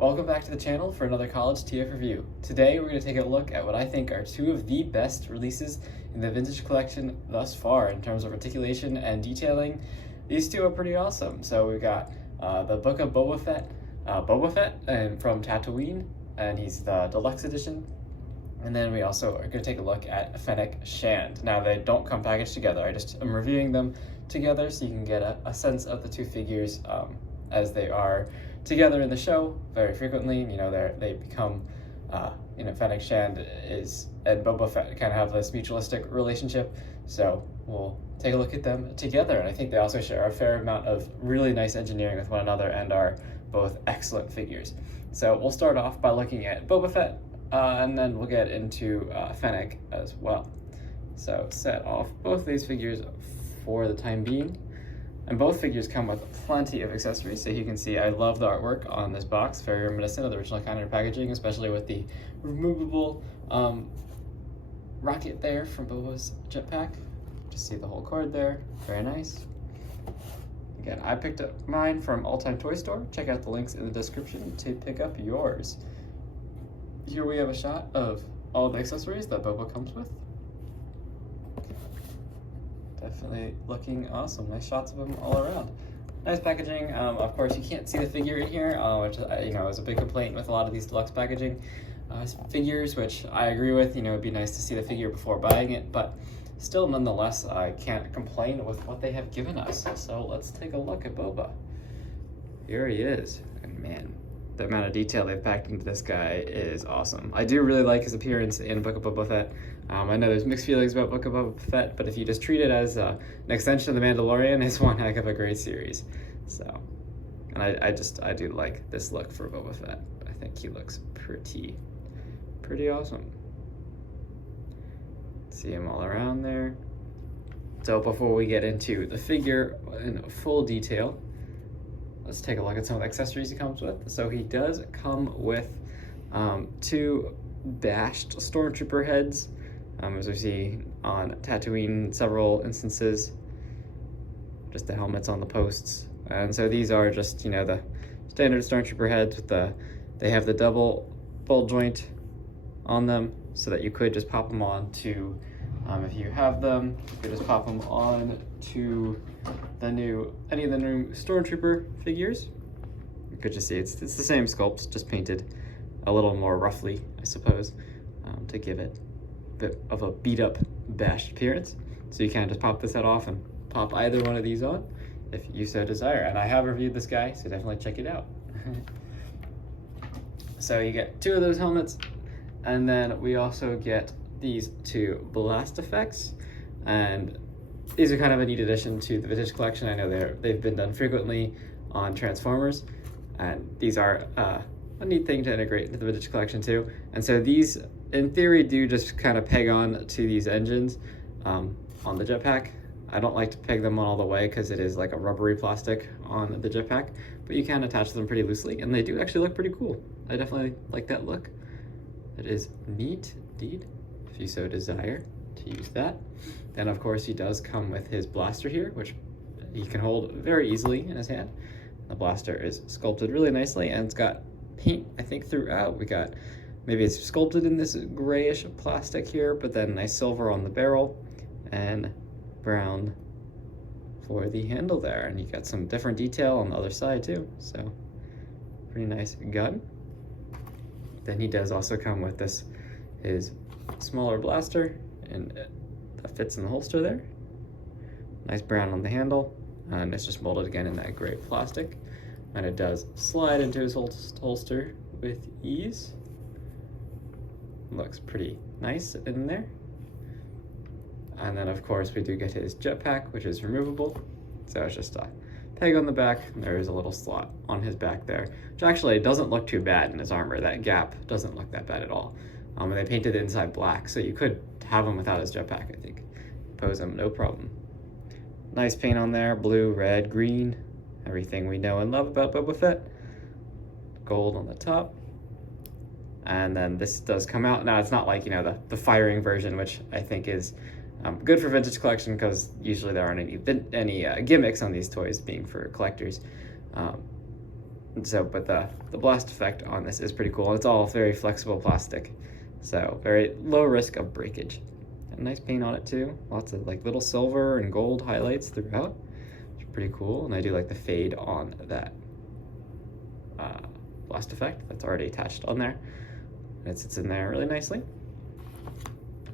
Welcome back to the channel for another College TF review. Today we're going to take a look at what I think are two of the best releases in the vintage collection thus far in terms of articulation and detailing. These two are pretty awesome. So we've got the book of Boba Fett and from Tatooine, and he's the deluxe edition. And then we also are going to take a look at Fennec Shand. Now they don't come packaged together, I'm reviewing them together so you can get a sense of the two figures as they are together in the show very frequently. You know, they become, Fennec Shand and Boba Fett kind of have this mutualistic relationship. So we'll take a look at them together. And I think they also share a fair amount of really nice engineering with one another and are both excellent figures. So we'll start off by looking at Boba Fett, and then we'll get into Fennec as well. So set off both these figures for the time being. And both figures come with plenty of accessories. So you can see I love the artwork on this box, very reminiscent of the original kind of packaging, especially with the removable rocket there from Boba's jetpack. Just see the whole card there, very nice. Again, I picked up mine from All Time Toy Store. Check out the links in the description to pick up yours. Here we have a shot of all the accessories that Boba comes with. Definitely looking awesome. Nice shots of them all around. Nice packaging. Of course, you can't see the figure in here, which is a big complaint with a lot of these deluxe packaging figures, which I agree with. It'd be nice to see the figure before buying it, but still, nonetheless, I can't complain with what they have given us. So let's take a look at Boba. Here he is, and man, the amount of detail they've packed into this guy is awesome. I do really like his appearance in Book of Boba Fett. I know there's mixed feelings about Book of Boba Fett, but if you just treat it as an extension of The Mandalorian, it's one heck of a great series. So, and I do like this look for Boba Fett. I think he looks pretty awesome. See him all around there. So before we get into the figure in full detail, let's take a look at some of the accessories he comes with. So he does come with two bashed stormtrooper heads, as we see on Tatooine in several instances. Just the helmets on the posts. And so these are just, the standard stormtrooper heads with they have the double bolt joint on them so that you could just pop them on to, if you have them, you could just pop them on to any of the new stormtrooper figures. You could just see it's the same sculpt, just painted a little more roughly, I suppose, to give it a bit of a beat up, bashed appearance. So you can just pop this head off and pop either one of these on if you so desire. And I have reviewed this guy, so definitely check it out. So you get two of those helmets, and then we also get these two blast effects, and these are kind of a neat addition to the vintage collection. I know they've been done frequently on Transformers, and these are a neat thing to integrate into the vintage collection too. And so these, in theory, do just kind of peg on to these engines on the jetpack. I don't like to peg them on all the way because it is like a rubbery plastic on the jetpack, but you can attach them pretty loosely, and they do actually look pretty cool. I definitely like that look. It is neat indeed, if you so desire to use that. Then of course he does come with his blaster here, which he can hold very easily in his hand. The blaster is sculpted really nicely, and it's got paint, I think, throughout. Maybe it's sculpted in this grayish plastic here, but then nice silver on the barrel and brown for the handle there. And you got some different detail on the other side too, so pretty nice gun. Then he does also come with his smaller blaster, and that fits in the holster there. Nice brown on the handle, and it's just molded again in that gray plastic. And it does slide into his holster with ease. Looks pretty nice in there. And then of course we do get his jetpack, which is removable. So it's just a peg on the back, and there is a little slot on his back there, which actually doesn't look too bad in his armor. That gap doesn't look that bad at all. And they painted the inside black, so you could have him without his jetpack, I think. Pose him, no problem. Nice paint on there, blue, red, green, everything we know and love about Boba Fett. Gold on the top. And then this does come out. Now it's not like, the firing version, which I think is good for vintage collection because usually there aren't any gimmicks on these toys being for collectors. And so, but the blast effect on this is pretty cool. It's all very flexible plastic, so very low risk of breakage. And nice paint on it too. Lots of like little silver and gold highlights throughout. It's pretty cool, and I do like the fade on that blast effect that's already attached on there. And it sits in there really nicely.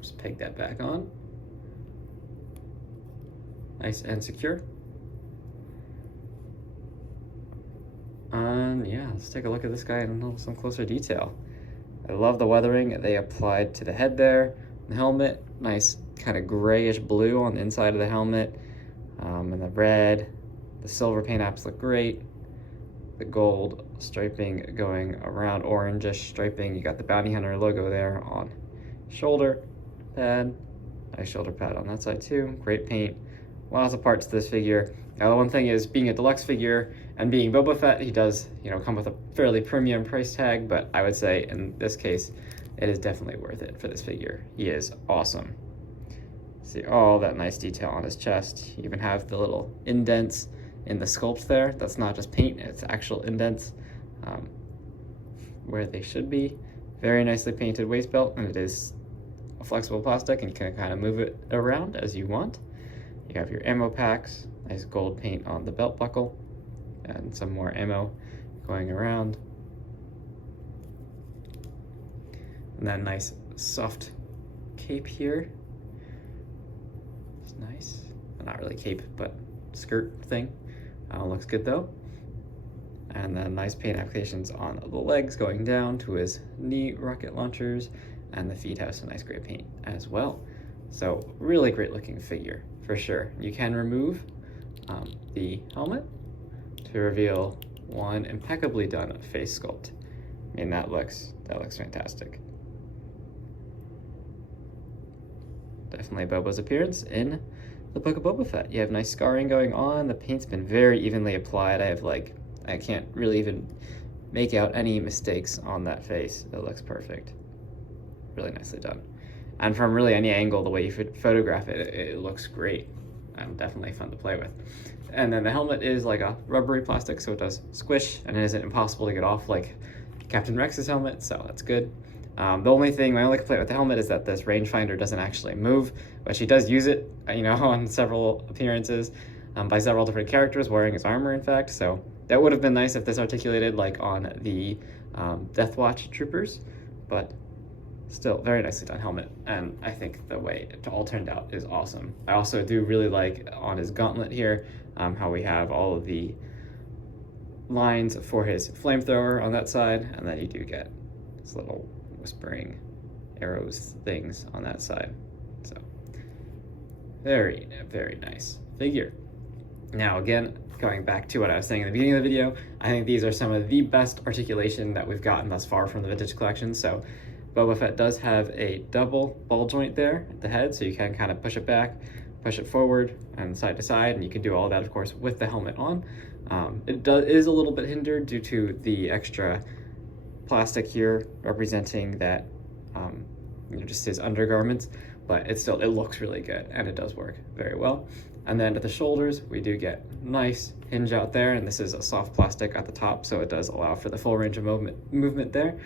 Just peg that back on. Nice and secure. And yeah, let's take a look at this guy in some closer detail. I love the weathering they applied to the head there. The helmet, nice kind of grayish blue on the inside of the helmet. And the red, the silver paint apps look great. The gold striping going around, orangish striping. You got the Bounty Hunter logo there on shoulder pad. Nice shoulder pad on that side too. Great paint. Lots of parts to this figure. Now the one thing is, being a deluxe figure and being Boba Fett, he does, come with a fairly premium price tag, but I would say in this case, it is definitely worth it for this figure. He is awesome. See all that nice detail on his chest. You even have the little indents in the sculpt there. That's not just paint, it's actual indents where they should be. Very nicely painted waist belt, and it is a flexible plastic, and you can kind of move it around as you want. You have your ammo packs, nice gold paint on the belt buckle, and some more ammo going around. And then nice soft cape here. It's nice. Not really cape, but skirt thing. Looks good though. And then nice paint applications on the legs going down to his knee rocket launchers, and the feet have some nice gray paint as well. So really great looking figure for sure. You can remove the helmet to reveal one impeccably done face sculpt. I mean, that looks fantastic. Definitely Boba's appearance in the Book of Boba Fett. You have nice scarring going on. The paint's been very evenly applied. I can't really even make out any mistakes on that face. It looks perfect. Really nicely done. And from really any angle, the way you photograph it, it looks great and definitely fun to play with. And then the helmet is like a rubbery plastic, so it does squish, and it isn't impossible to get off like Captain Rex's helmet, so that's good. My only complaint with the helmet is that this rangefinder doesn't actually move, but she does use it, on several appearances by several different characters wearing his armor, in fact. So that would have been nice if this articulated like on the Death Watch troopers, but still very nicely done helmet. And I think the way it all turned out is awesome. I also do really like on his gauntlet here, how we have all of the lines for his flamethrower on that side, and then you do get this little whispering arrows things on that side. So very, very nice figure. Now again, going back to what I was saying in the beginning of the video, I think these are some of the best articulation that we've gotten thus far from the vintage collection. So Boba Fett does have a double ball joint there at the head, so you can kind of push it back, push it forward and side to side, and you can do all that, of course, with the helmet on. It is a little bit hindered due to the extra plastic here representing that, just his undergarments, but it looks really good, and it does work very well. And then at the shoulders, we do get nice hinge out there, and this is a soft plastic at the top, so it does allow for the full range of movement there.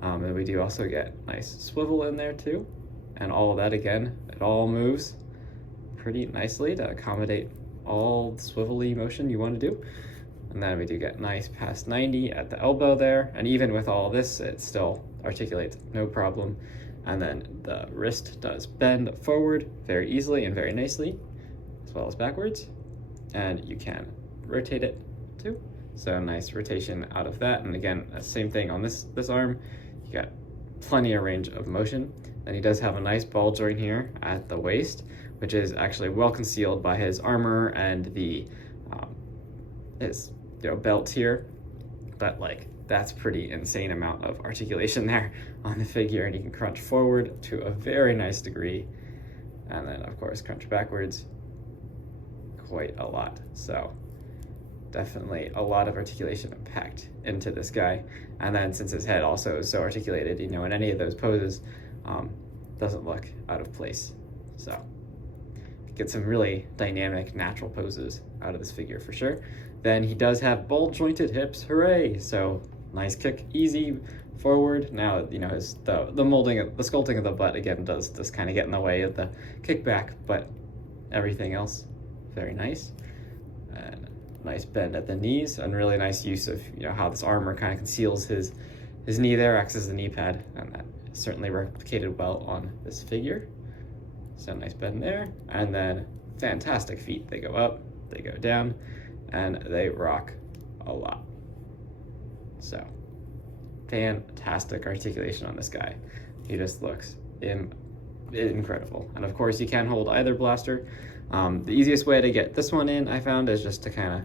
And we do also get nice swivel in there too, and all of that, again, it all moves pretty nicely to accommodate all the swivelly motion you want to do. And then we do get nice past 90 at the elbow there, and even with all this, it still articulates no problem. And then the wrist does bend forward very easily and very nicely, as well as backwards, and you can rotate it too. So nice rotation out of that. And again, same thing on this arm. You got plenty of range of motion. And he does have a nice ball joint here at the waist, which is actually well concealed by his armor and the his belt here. But like, that's pretty insane amount of articulation there on the figure, and you can crunch forward to a very nice degree, and then of course crunch backwards quite a lot. So definitely a lot of articulation packed into this guy. And then since his head also is so articulated, in any of those poses, doesn't look out of place. So get some really dynamic, natural poses out of this figure for sure. Then he does have ball jointed hips, hooray! So nice kick, easy forward. Now, you know, the molding, the sculpting of the butt again does just kind of get in the way of the kickback, but everything else, very nice. And nice bend at the knees, and really nice use of, you know, how this armor kind of conceals his knee there, acts as the knee pad, and that is certainly replicated well on this figure. So nice bend there, and then fantastic feet. They go up, they go down, and they rock a lot. So fantastic articulation on this guy. He just looks incredible. And of course you can hold either blaster. The easiest way to get this one in, I found, is just to kind of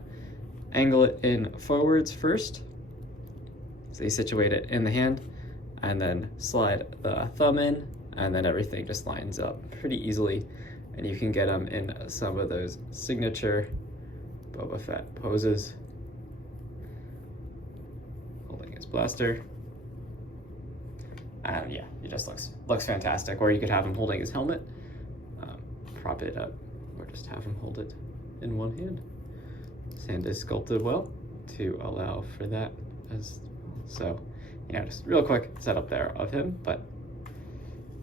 angle it in forwards first. So you situate it in the hand and then slide the thumb in, and then everything just lines up pretty easily, and you can get them in some of those signature Boba Fett poses. Holding his blaster. And yeah, he just looks fantastic. Or you could have him holding his helmet, prop it up, or just have him hold it in one hand. His hand is sculpted well to allow for that as well. So, you know, just real quick setup there of him, but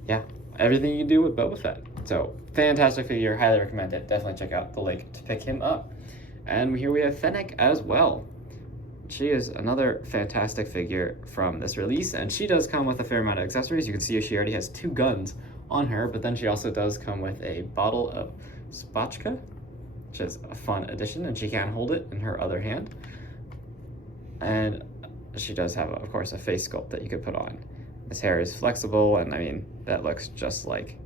yeah, everything you do with Boba Fett. So fantastic figure, highly recommend it. Definitely check out the link to pick him up. And here we have Fennec as well. She is another fantastic figure from this release, and she does come with a fair amount of accessories. You can see she already has 2 guns on her, but then she also does come with a bottle of spotchka, which is a fun addition, and she can hold it in her other hand. And she does have, of course, a face sculpt that you could put on. This hair is flexible, and I mean, that looks just like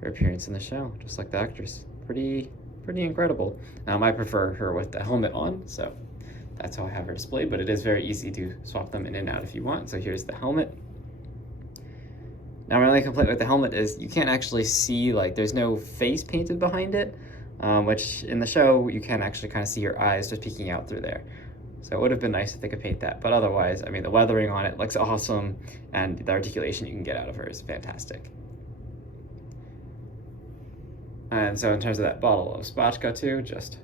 her appearance in the show, just like the actress. Pretty incredible. Now, I prefer her with the helmet on, so that's how I have her displayed, but it is very easy to swap them in and out if you want. So here's the helmet. Now, my only complaint with the helmet is you can't actually see, like, there's no face painted behind it, which in the show, you can actually kind of see your eyes just peeking out through there. So it would have been nice if they could paint that, but otherwise, I mean, the weathering on it looks awesome, and the articulation you can get out of her is fantastic. And so in terms of that bottle of spotchka too, just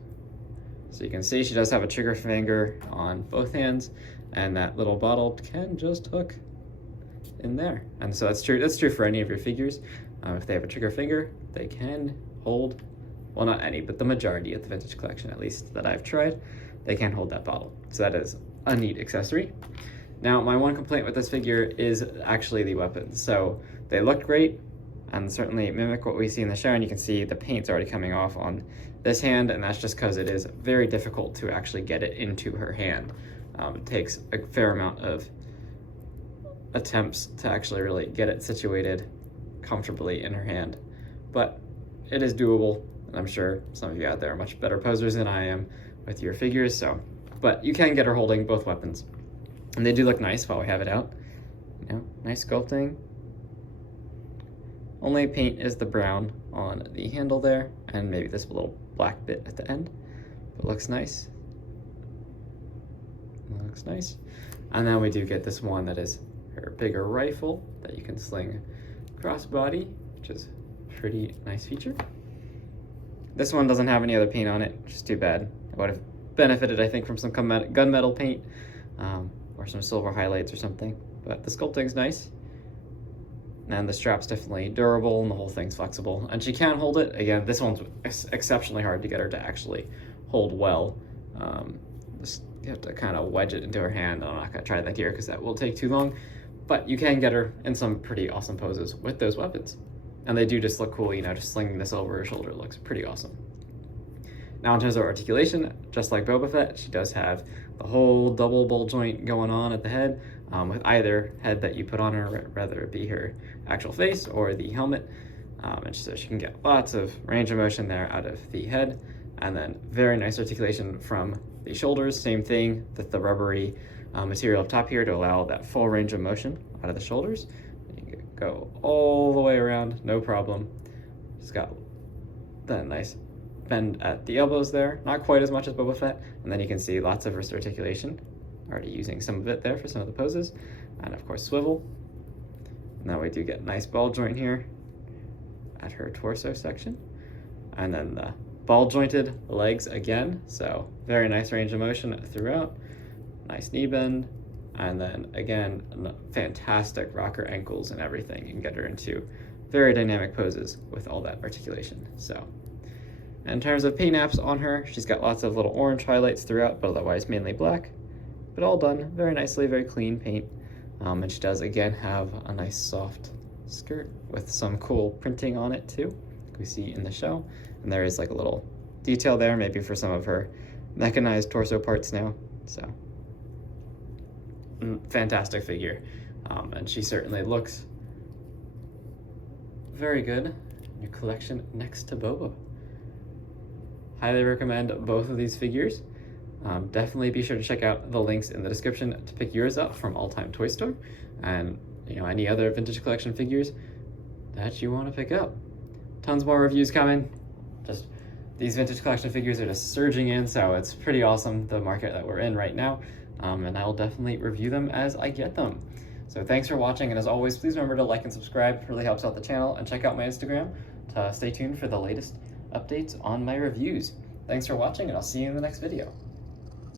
so you can see, she does have a trigger finger on both hands, and that little bottle can just hook in there. And so that's true for any of your figures. If they have a trigger finger, they can hold, well, not any, but the majority of the vintage collection, at least that I've tried, they can hold that bottle. So that is a neat accessory. Now, my one complaint with this figure is actually the weapons. So they look great and certainly mimic what we see in the show, and you can see the paint's already coming off on this hand, and that's just because it is very difficult to actually get it into her hand. It takes a fair amount of attempts to actually really get it situated comfortably in her hand, but it is doable, and I'm sure some of you out there are much better posers than I am with your figures, so, but you can get her holding both weapons, and they do look nice while we have it out. You know, nice sculpting. Only paint is the brown on the handle there, and maybe this little black bit at the end, but looks nice. Looks nice. And then we do get this one that is her bigger rifle that you can sling crossbody, which is a pretty nice feature. This one doesn't have any other paint on it, which is too bad. It would have benefited, I think, from some gunmetal paint or some silver highlights or something, but the sculpting's nice. And the strap's definitely durable, and the whole thing's flexible. And she can hold it. Again, this one's exceptionally hard to get her to actually hold well. Just you have to kind of wedge it into her hand. I'm not gonna try that here because that will take too long. But you can get her in some pretty awesome poses with those weapons. And they do just look cool, you know, just slinging this over her shoulder looks pretty awesome. Now in terms of articulation, just like Boba Fett, she does have the whole double ball joint going on at the head, with either head that you put on her, whether it be her actual face or the helmet. And so she can get lots of range of motion there out of the head, and then very nice articulation from the shoulders. Same thing with the rubbery material up top here to allow that full range of motion out of the shoulders. You can go all the way around, no problem. Just got that nice bend at the elbows there, not quite as much as Boba Fett, and then you can see lots of wrist articulation, already using some of it there for some of the poses, and of course swivel. Now we do get nice ball joint here at her torso section, and then the ball jointed legs again, so very nice range of motion throughout. Nice knee bend, and then again, fantastic rocker ankles and everything. You can get her into very dynamic poses with all that articulation. So in terms of paint apps on her, she's got lots of little orange highlights throughout, but otherwise mainly black, but all done very nicely, very clean paint. And she does again have a nice soft skirt with some cool printing on it too, like we see in the show. And there is like a little detail there, maybe for some of her mechanized torso parts now. So fantastic figure. And she certainly looks very good in your collection next to Boba. Highly recommend both of these figures. Definitely be sure to check out the links in the description to pick yours up from All Time Toy Store, and any other vintage collection figures that you want to pick up. Tons more reviews coming. Just these vintage collection figures are just surging in, so it's pretty awesome, the market that we're in right now. And I'll definitely review them as I get them. So thanks for watching, and as always, please remember to like and subscribe. It really helps out the channel, and check out my Instagram to stay tuned for the latest updates on my reviews. Thanks for watching, and I'll see you in the next video.